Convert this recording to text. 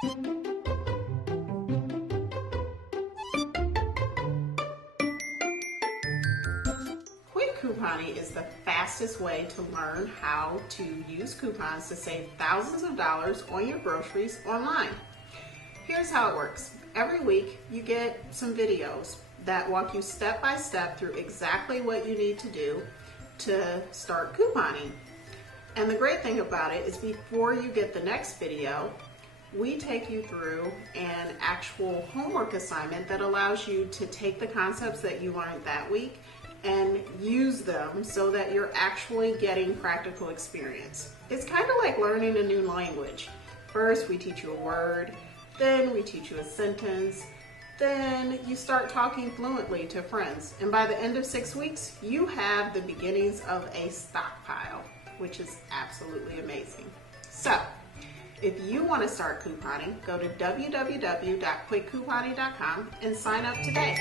Quick Couponing is the fastest way to learn how to use coupons to save thousands of dollars on your groceries online. Here's how it works. Every week you get some videos that walk you step by step through exactly what you need to do to start couponing. And the great thing about it is before you get the next video, we take you through an actual homework assignment that allows you to take the concepts that you learned that week and use them so that you're actually getting practical experience. It's kind of like learning a new language. First, we teach you a word, then we teach you a sentence, then you start talking fluently to friends. And by the end of 6 weeks, you have the beginnings of a stockpile, which is absolutely amazing. So, if you want to start couponing, go to www.quickcouponing.com and sign up today.